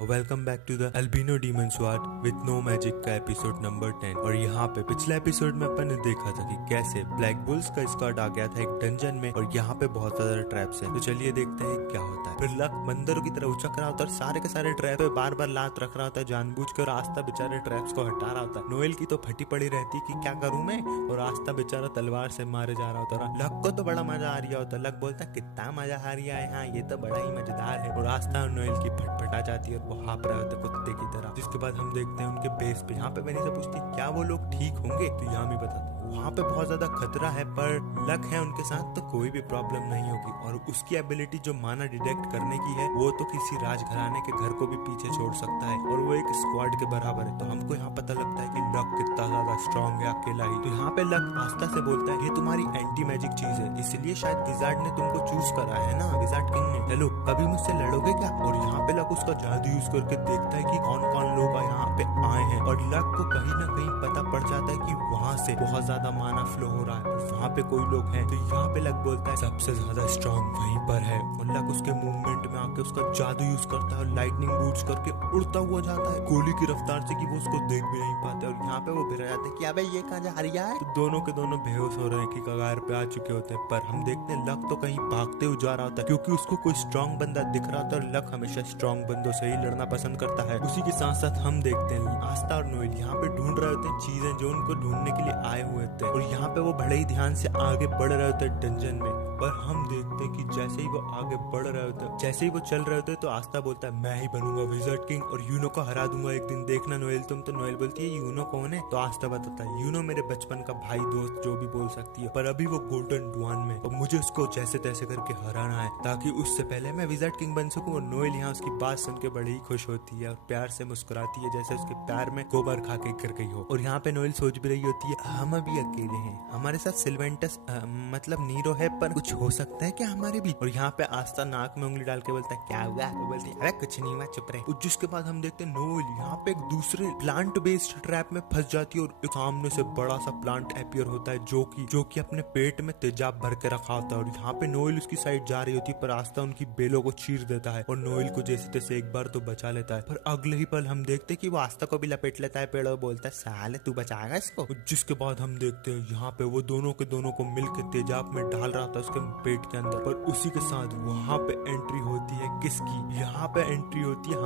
Welcome back to the albino demon squad with no magic का episode number 10। और यहाँ पे पिछले एपिसोड में अपन ने देखा था कि कैसे ब्लैक बुल्स का स्क्वाड आ गया था एक डंजन में और यहाँ पे बहुत ज्यादा ट्रैप्स हैं। तो चलिए देखते हैं क्या होता है। फिर लक बंदरों की तरह उचक रहा होता है और सारे के सारे ट्रैप पे बार बार लात रख रहा होता है जानबूझकर। आस्था बेचारे ट्रैप्स को हटा रहा होता है। नोएल की तो फटी पड़ी रहती कि क्या करूं मैं, और आस्था बेचारा तलवार से मारे जा रहा होता है। लक को तो बड़ा मजा आ रहा होता है। लक बोलता कितना मजा आ रहा है, हाँ ये तो बड़ा ही मजेदार है। और आस्था और नोएल की फटफटा जाती है और वो हाँप रहे होते कुत्ते की तरह। जिसके बाद हम देखते हैं उनके बेस पे। यहाँ पे मैंने से पूछती क्या वो लोग ठीक होंगे, तो यहाँ भी बताते वहाँ पे बहुत ज्यादा खतरा है, पर लक है उनके साथ तो कोई भी प्रॉब्लम नहीं होगी। और उसकी एबिलिटी जो माना डिटेक्ट करने की है वो तो किसी राजघराने के घर को भी पीछे छोड़ सकता है, और वो एक स्क्वाड के बराबर है। तो हमको यहाँ पता लगता है कि लक कितना ज्यादा स्ट्रॉन्ग है अकेला ही। तो यहाँ पे लक आस्था से बोलता है ये तुम्हारी एंटी मैजिक चीज है, इसलिए शायद विजार्ड ने तुमको चूज करा है ना, विजार्ड किंग ने। हेलो कभी मुझसे लड़ोगे क्या? और यहाँ पे लक उसका जादू यूज करके देखता है कि कौन कौन लोग यहाँ पे आए हैं। और लक को कहीं ना कहीं पता पड़ जाता है कि वहाँ से बहुत ज्यादा माना फ्लो हो रहा है और वहाँ पे कोई लोग हैं। तो यहाँ पे लक बोलता है सबसे ज्यादा स्ट्रॉन्ग वहीं पर है। और लक उसके मूवमेंट में आके उसका जादू यूज करता है और लाइटनिंग बूट्स करके उड़ता हुआ जाता है गोली की रफ्तार से कि वो उसको देख भी नहीं पाते। और यहाँ पे वो भिड़ जाते हैं कि अबे ये कहाँ जा रहा है। तो दोनों के दोनों बेहोश हो रहे हैं कि कगार पे आ चुके होते हैं। पर हम देखते हैं लक तो कहीं भागते हुए जा रहा होता है क्योंकि उसको कोई स्ट्रॉन्ग बंदा दिख रहा होता है। और लक हमेशा स्ट्रॉन्ग बंदों से ही लड़ना पसंद करता है। उसी के साथ साथ हम देखते हैं आस्था और नोएल यहाँ पे ढूंढ रहे होते हैं चीजें जो उनको ढूंढने के लिए आए हुए थे। और यहाँ पे वो बड़े ही ध्यान से आगे बढ़ रहे होते डंजन में। पर हम देखते हैं कि जैसे ही वो आगे बढ़ रहे होते, जैसे ही वो चल रहे होते, तो आस्था बोलता है मैं ही बनूंगा विजार्ड किंग और यूनो को हरा दूंगा एक दिन, देखना नोएल तुम। तो नोएल बोलती है यूनो कौन है? तो आस्था बताता है यूनो मेरे बचपन का भाई दोस्त जो भी बोल सकती है, पर अभी वो गोल्डन डुआन में और मुझे उसको जैसे तैसे करके हराना है ताकि उससे पहले मैं विजार्ड किंग बन सकूं। और नोएल यहाँ उसकी बात सुन के बड़ी ही खुश होती है और प्यार से मुस्कुराती है जैसे उसके पैर में गोबर खा के गिर गई हो। और यहाँ पे नोएल सोच भी रही होती है हम अभी अकेले हैं, हमारे साथ सिल्वेंटस मतलब नीरो है, पर कुछ हो सकता है क्या हमारे भी? और यहाँ पे आस्था नाक में उंगली डाल के बोलता है क्या हुआ? वो बोलती है अरे कुछ नहीं हुआ चुप रहे। जिसके बाद हम देखते हैं नोएल यहाँ पे एक दूसरे प्लांट बेस्ड ट्रैप में फंस जाती है और एक सामने से बड़ा सा प्लांट अपीयर होता है जो कि अपने पेट में तेजाब भर के रखा होता है। और यहाँ पे नोएल उसकी साइड जा रही होती है पर आस्था उनकी बेलों को चीर देता है और नोएल को जैसे तैसे एक बार तो बचा लेता है। पर अगले ही पल हम देखते हैं कि वो आस्था को भी लपेट लेता है पेड़ों, बोलता है साले तू बचाएगा इसको। जिसके बाद हम देखते हैं यहाँ पे वो दोनों के दोनों को मिलकर तेजाब में डाल रहा था उसके पेट के अंदर। पर उसी के साथ वहाँ पे एंट्री होती है किसकी? यहाँ पे एंट्री होती है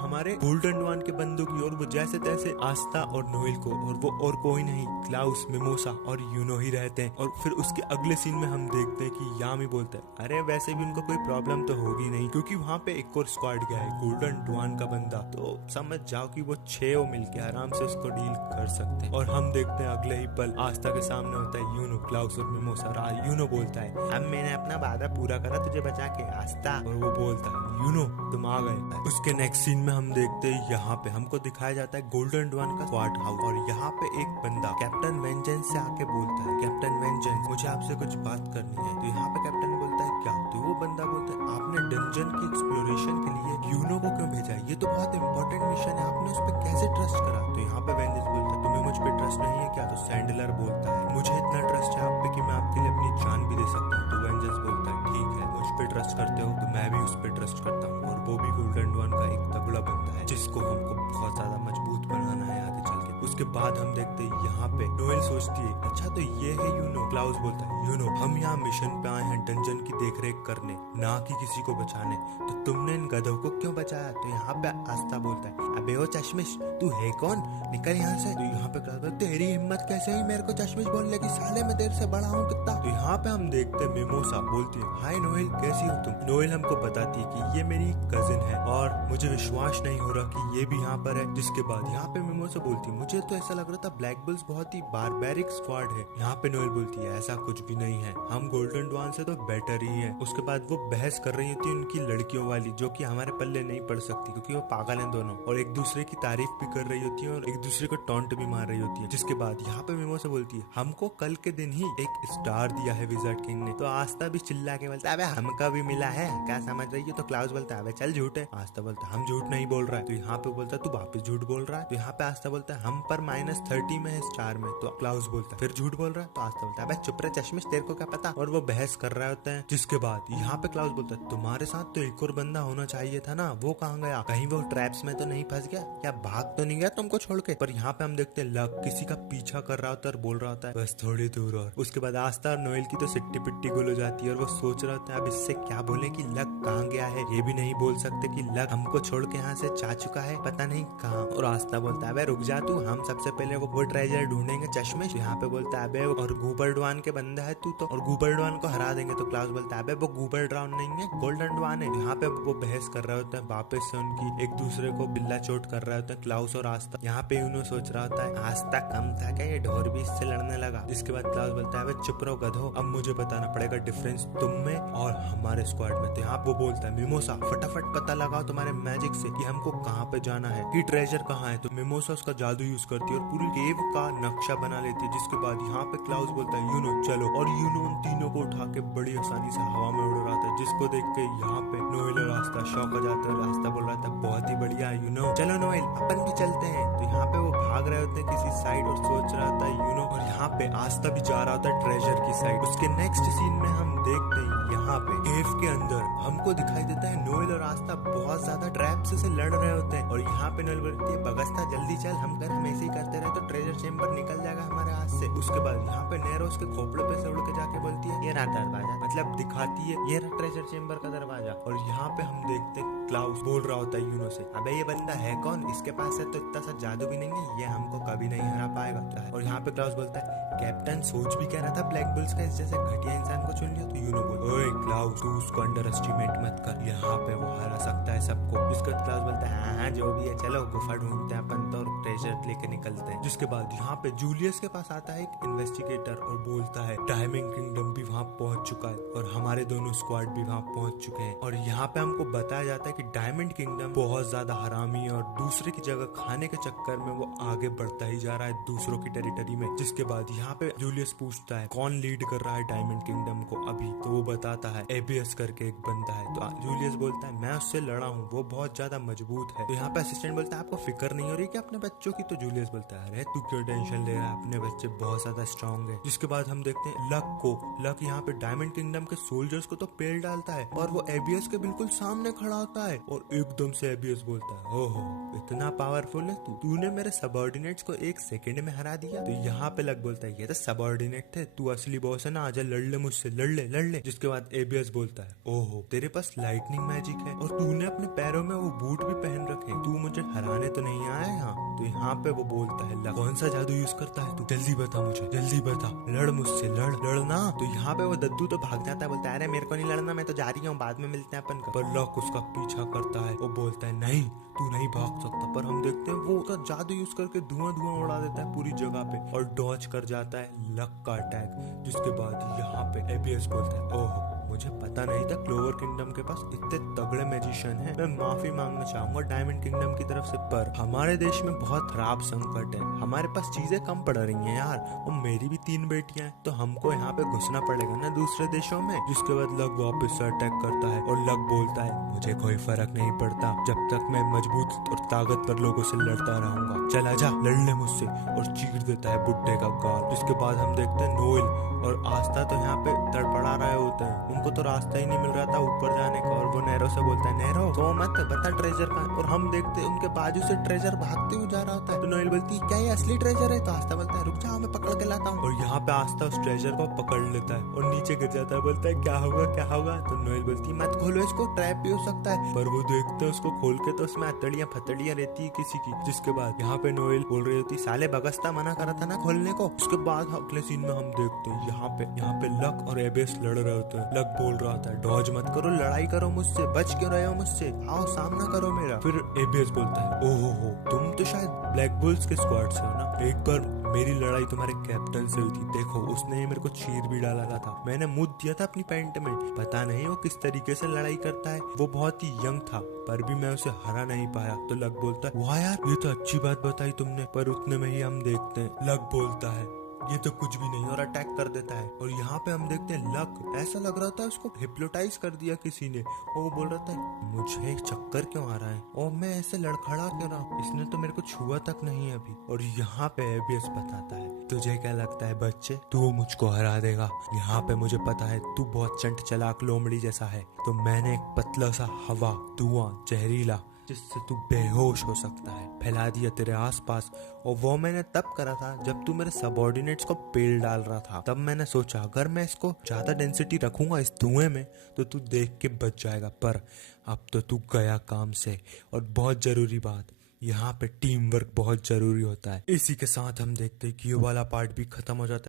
हमारे गोल्डन वन के बंदों की। और वो जैसे तैसे आस्था और नोएल को, और वो और कोई नहीं क्लाउस, मिमोसा और यूनो ही रहते हैं। और फिर उसके अगले सीन में हम देखते हैं कि यामी बोलता है अरे वैसे भी उनको कोई प्रॉब्लम तो होगी नहीं क्योंकि वहाँ पे एक और स्क्वाड गया है गोल्डन डुआन का बंदा। तो समझ जाओ कि वो 6 मिलके आराम से उसको डील कर सकते हैं। और हम देखते हैं अगले ही पल आस्था के सामने होता है यूनो, क्लाउस और मिमोसा। यूनो बोलता है अब मैंने अपना वादा पूरा करा तुझे बचा के आस्था। और वो बोलता है यूनो तुम आ गए। उसके नेक्स्ट सीन में हम देखते हैं यहाँ पे हमको दिखाया जाता है गोल्डन डुआन का स्क्वाड हाउस। और यहाँ पे एक बंदा कैप्टन वेंजेंस से आके बोलता है कैप्टन वेंजेंस मुझे आपसे कुछ बात करनी है। तो यहाँ पे कैप्टन बोलता है क्या? तो वो बंदा बोलता है आपने डंजन की एक्सप्लोरेशन के लिए यूनो को क्यों भेजा? ये तो बहुत इंपॉर्टेंट मिशन है, आपने उस पर कैसे ट्रस्ट करा? तो यहाँ पे वेंजेंस बोलता है तुम्हें मुझ पे ट्रस्ट नहीं है क्या? तो सैंडलर बोलता है मुझे इतना ट्रस्ट है आप पे कि मैं आपके लिए अपनी जान भी दे सकता हूँ। तो वेंजेंस बोलता है ठीक है मुझ पे ट्रस्ट करते हो तो मैं भी उस पर ट्रस्ट करता हूँ। और वो भी गोल्डन डुआन का एक तगड़ा बंदा है जिसको हमको बहुत ज्यादा मजबूत बनाना है आगे चल के। उसके बाद हम देखते हैं यहाँ पे नोएल सोचती है अच्छा तो ये है यूनो। क्लाउस बोलता है यूनो हम यहाँ मिशन पे आए हैं डंजन की देखरेख करने, ना कि किसी को बचाने। तो तुमने इन गधों को क्यों बचाया? तो यहाँ पे आस्था बोलता है अबे ओ चश्मिश तू है कौन, निकल यहाँ से। तो यहाँ पे क्लाउस बोलता है तेरी हिम्मत कैसे ही मेरे को चश्मिश बोलने की, साले मैं तेरे से बड़ा हूँ कितना। तो यहाँ पे हम देखते हैं मिमोसा बोलती है हाय नोएल कैसी हो तुम? नोएल हमको बताती है कि ये मेरी कजिन है और मुझे विश्वास नहीं हो रहा कि ये भी यहाँ पर है। जिसके बाद यहाँ पे मिमोसा बोलती है मुझे तो ऐसा लग रहा था ब्लैक बुल्स बहुत ही बारबैरिक स्क्वाड है। यहाँ पे नोएल बोलती है ऐसा कुछ भी नहीं है, हम गोल्डन डुआन से तो बेटर ही है। उसके बाद वो बहस कर रही होती है उनकी लड़कियों वाली जो कि हमारे पल्ले नहीं पड़ सकती क्योंकि वो पागल हैं दोनों, और एक दूसरे की तारीफ भी कर रही होती है और एक दूसरे को टॉन्ट भी मार रही होती है। जिसके बाद यहाँ पे मिमोसा बोलती है हमको कल के दिन ही एक स्टार दिया है विजार्ड किंग ने। तो आस्था भी चिल्ला के बोलता है अबे हमका भी मिला है क्या समझ रही है? तो क्लाउस बोलता है अबे चल झूठ है। आस्था बोलता है हम झूठ नहीं बोल रहा है। तो यहाँ पे बोलता है तू वापस झूठ बोल रहा है। तो यहाँ पे आस्था बोलता है हम पर -30 में है स्टार में। तो क्लाउस बोलता है फिर झूठ बोल रहा है। तो आस्ता बोलता है अबे चुप रहे चश्मिश, तेरे को क्या पता। और वो बहस कर रहे होते हैं। जिसके बाद यहाँ पे क्लाउस बोलता है तुम्हारे साथ तो एक और बंदा होना चाहिए था ना, वो कहाँ गया? कहीं वो ट्रैप्स में तो नहीं फंस गया या भाग तो नहीं गया तुमको छोड़ के? पर यहाँ पे हम देखते हैं लक किसी का पीछा कर रहा होता है और बोल रहा होता है बस थोड़ी दूर और। उसके बाद आस्था और नोएल की तो सिट्टी पिट्टी गुल हो जाती है और वो सोच रहा होता है अब इससे क्या बोले कि लक कहाँ गया है। ये भी नहीं बोल सकते कि लक हमको छोड़ के यहाँ से जा चुका है पता नहीं कहाँ। और आस्था बोलता है रुक जा तू, हम सबसे पहले वो ट्रेजर ढूंढेंगे चश्मिश। यहाँ पे बोलता है अबे और गुबरडवान के बंदा है तू तो, और गुबरडवान को हरा देंगे। तो क्लाउस बोलता है वो गुबरडवान नहीं है, गोल्डन डवान है। यहाँ पे वो बहस कर रहे होते हैं, वापस से उनकी एक दूसरे को बिल्ला चोट कर रहे होते हैं क्लाउस और आस्था। यहाँ पे यूनो सोच रहा होता है आस्था कम था क्या, ये ढोर भी इससे लड़ने लगा। जिसके बाद क्लाउस बोलता है चुप रहो गधो, अब मुझे बताना पड़ेगा डिफरेंस तुम में और हमारे स्क्वाड में। तो यहाँ वो बोलता है मिमोसा फटाफट पता लगाओ तुम्हारे मैजिक से कि हमको कहाँ पे जाना है, कि ट्रेजर कहाँ है। तो मिमोसा उसका जादू यूज करती है और पूरी केव का नक्शा बना लेती है। जिसके बाद यहाँ पे क्लाउस बोलता है यूनो चलो, और यूनो उन तीनों को उठा के बड़ी आसानी से हवा में उड़ रहा था। जिसको देख के यहाँ पे नोएल और आस्था शौक हो जाते हैं। आस्था बोल रहा था बहुत ही बढ़िया यूनो, चलो नोएल अपन भी चलते हैं। तो यहाँ पे वो भाग रहे होते हैं किसी साइड और सोच रहा था यूनो, और यहाँ पे आस्था भी जा रहा था ट्रेजर की साइड। उसके नेक्स्ट सीन में हम देखते हैं यहाँ पे केव के अंदर हमको दिखाई देता है नोएल और आस्था बहुत ज्यादा ट्रैप्स से लड़ रहे होते हैं। और यहाँ पे नोएल बोलती है बगस्ता जल्दी चल, हम ऐसे ही करते रहे तो ट्रेजर चेम्बर निकल जाएगा हमारे हाथ से। उसके बाद यहाँ पे नेरो उसके खोपड़े पे से उड़ के जाके बोलती है ये रहा दरवाजा, मतलब दिखाती है ये रहा ट्रेजर चेम्बर का दरवाजा। और यहाँ पे हम देखते हैं क्लाउस बोल रहा होता है यूनो से अबे ये बंदा है कौन, इसके पास है तो इतना सा जादू भी नहीं है, ये हमको कभी नहीं हरा पाएगा। और यहाँ पे क्लाउस बोलता है कैप्टन सोच भी कह रहा था ब्लैक बुल्स का इस जैसे घटिया इंसान को चुन लिया। तो यूनो बोल ओए क्लाउस तू उसको अंडर एस्टिमेट मत कर, यहाँ पे वो हरा सकता है सबको। जिसके बाद क्लाउस बोलता है हाँ जो भी है चलो गुफा ढूंढते हैं अपन तो ट्रेजर लेके निकलते हैं। जिसके बाद यहाँ पे जूलियस के पास आता है एक इन्वेस्टिगेटर और बोलता है डायमंड किंगडम भी वहाँ पहुंच चुका है और हमारे दोनों स्क्वाड भी वहाँ पहुंच चुके हैं। और यहाँ पे हमको बताया जाता है कि डायमंड किंगडम बहुत ज्यादा हरामी और दूसरे की जगह खाने के चक्कर में वो आगे बढ़ता ही जा रहा है दूसरों की टेरिटरी में। जिसके बाद यहाँ पे जूलियस पूछता है कौन लीड कर रहा है डायमंड किंगडम को अभी। तो वो बताता है एबियस करके एक बंदा है। तो जूलियस बोलता है मैं उससे लड़ा हूँ, वो बहुत ज्यादा मजबूत है। तो यहाँ पे असिस्टेंट बोलता है आपको फिक्र नहीं हो रही क्या अपने बच्चों की? तो जूलियस बोलता है अरे तू क्यों टेंशन ले रहा है, अपने बच्चे बहुत ज्यादा स्ट्रॉन्ग है। जिसके बाद हम देखते हैं लक को। लक यहाँ पे डायमंड किंगडम के सोल्जर्स को तो पेल डालता है और वो एबियस के बिल्कुल सामने खड़ा होता है और एकदम से एबियस बोलता है ओहो इतना पावरफुल है तू, तूने मेरे सबऑर्डिनेट्स को 1 सेकंड में हरा दिया। तो यहाँ पे लक बोलता है ये तो सबऑर्डिनेट थे, तू असली बॉस है ना, आजा लड़ ले मुझसे, लड़ ले। जिसके बाद एबियस बोलता है ओहो तेरे पास लाइटनिंग मैजिक है और तूने अपने पैरों में वो बूट भी पहन रखे, तू मुझे हराने तो नहीं आया यहाँ। तो यहाँ पे वो बोलता है लक कौन सा जादू यूज करता है तू, जल्दी बता मुझे, जल्दी बता, लड़ मुझसे, लड़ना। तो यहाँ पे वो दद्दू तो भाग जाता है, बोलता है अरे मेरे को नहीं लड़ना, मैं तो जा रही हूँ, बाद में मिलते हैं अपन। पर लक उसका पीछा करता है, वो बोलता है नहीं तू नहीं भाग सकता। पर हम देखते हैं वो तो जादू यूज करके धुआं उड़ा देता है पूरी जगह पे और डॉज कर जाता है लक का अटैक। जिसके बाद यहाँ पे एबियस बोलता है ओह मुझे पता नहीं था क्लोवर किंगडम के पास इतने तगड़े मैजिशियन हैं, मैं माफी मांगना चाहूंगा डायमंड किंगडम की तरफ से। पर हमारे देश में बहुत खराब संकट है, हमारे पास चीजें कम पड़ रही हैं यार, और मेरी भी 3 बेटियां हैं, तो हमको यहाँ पे घुसना पड़ेगा ना दूसरे देशों में। जिसके बाद लक वापस से अटैक करता है और लक बोलता है मुझे कोई फर्क नहीं पड़ता जब तक मैं मजबूत और ताकतवर लोगों से लड़ता रहूंगा, चल आजा लड़ ले मुझसे, और चीर देता है बुड्ढे का गाल। जिसके बाद हम देखते हैं नोएल और आस्था तो यहाँ पे तड़पड़ा रहे होते हैं, उनको तो रास्ता ही नहीं मिल रहा था ऊपर जाने का। और वो नेरो से बोलता है नेरो तो मत बता ट्रेजर का, और हम देखते हैं उनके बाजू से ट्रेजर भागते हुए जा रहा होता है। तो नोएल बोलती है क्या ये असली ट्रेजर है? तो आस्था बोलता है रुक जाओ मैं पकड़ के लाता हूँ। और यहाँ पे आस्था उस ट्रेजर को पकड़ लेता है और नीचे गिर जाता है, बोलता है क्या होगा। तो नोएल बोलती है मत खोलो इसको, ट्रैप भी हो सकता है। पर वो देखते हैं उसको खोल के तो उसमें अतड़ियां फतड़ियां रहती है किसी की। जिसके बाद यहाँ पे नोएल बोल रही होती साले बगस्ता मना करा था ना खोलने को। उसके बाद अगले सीन में हम देखते हैं यहाँ पे लक और एबियस लड़ रहे होते हैं। लक बोल रहा था डॉज मत करो, लड़ाई करो मुझसे, बच क्यों रहे हो मुझसे, आओ सामना करो मेरा। फिर एबियस बोलता है ओहो तुम तो शायद ब्लैक बुल्स के स्क्वाड से हो ना, एक बार मेरी लड़ाई तुम्हारे कैप्टन से हुई थी, देखो उसने ही मेरे को चीर भी डाला था, मैंने मुंह दिया था अपनी पैंट में, पता नहीं वो किस तरीके से लड़ाई करता है, वो बहुत ही यंग था पर भी मैं उसे हरा नहीं पाया। तो लक बोलता है वाह यार ये तो अच्छी बात बताई तुमने। पर उतने में ही हम देखते हैं लक बोलता है ये तो कुछ भी नहीं और अटैक कर देता है। और यहाँ पे हम देखते हैं लक, ऐसा लग रहा था उसको हिप्नोटाइज कर दिया किसी ने और वो बोल रहा था मुझे चक्कर क्यों आ रहा है और मैं ऐसे लड़खड़ा क्यों रहा, इसने तो मेरे को छुआ तक नहीं है अभी। और यहाँ पे एबियस बताता है तुझे क्या लगता है बच्चे, तू मुझको हरा देगा। यहाँ पे मुझे पता है तू बहुत चंट चलाक लोमड़ी जैसा है, तो मैंने एक पतला सा हवा धुआं जहरीला जिससे तू बेहोश हो सकता है फैला दिया तेरे आसपास। और वो मैंने तब करा था जब तू मेरे सबऑर्डिनेट्स को पेल डाल रहा था। तब मैंने सोचा अगर मैं इसको ज्यादा डेंसिटी रखूंगा इस धुएं में तो तू देख के बच जाएगा, पर अब तो तू गया काम से। और बहुत जरूरी बात, यहाँ पे टीम वर्क बहुत जरूरी होता है। इसी के साथ हम देखते हैं कि ये वाला पार्ट भी खत्म हो जाता है।